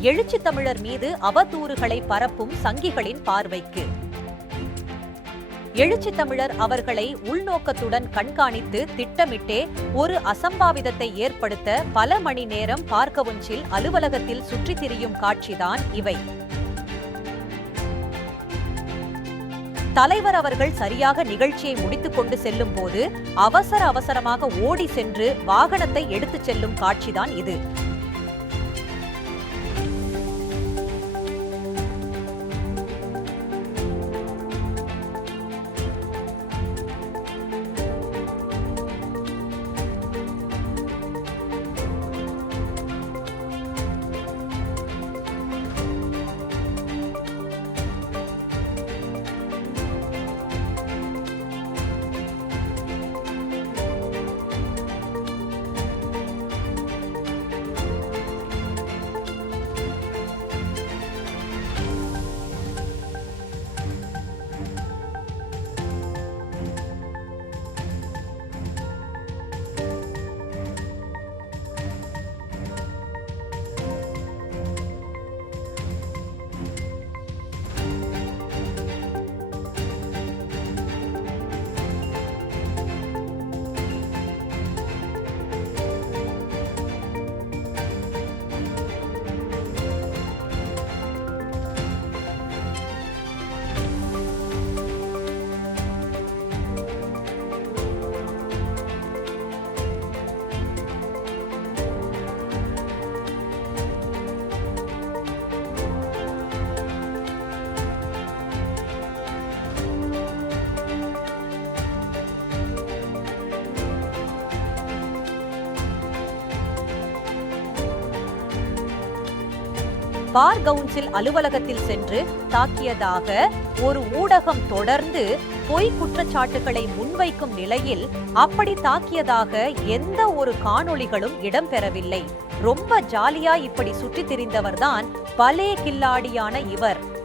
எழுச்சி தமிழர் மீது அவதூறுகளை பரப்பும் சங்கிகளின் பார்வைக்கு. எழுச்சி தமிழர் அவர்களை உள்நோக்கத்துடன் கண்காணித்து திட்டமிட்டே ஒரு அசம்பாவிதத்தை ஏற்படுத்த பல மணி நேரம் பார்க்கவுஞ்சில் அலுவலகத்தில் சுற்றித் திரியும் காட்சிதான் இவை. தலைவர் அவர்கள் சரியாக நிகழ்ச்சியை முடித்துக் கொண்டு செல்லும் போது அவசரமாக ஓடி சென்று வாகனத்தை எடுத்துச் செல்லும் காட்சிதான் இது. பார் கவுன்சில் அலுவலகத்தில் சென்று தாக்கியதாக ஒரு ஊடகம் தொடர்ந்து பொய் குற்றச்சாட்டுகளை முன்வைக்கும் நிலையில் அப்படி தாக்கியதாக எந்த ஒரு காணொளிகளும் இடம்பெறவில்லை. ரொம்ப ஜாலியா இப்படி சுற்றி திரிந்தவர்தான் பலே கில்லாடியான இவர்.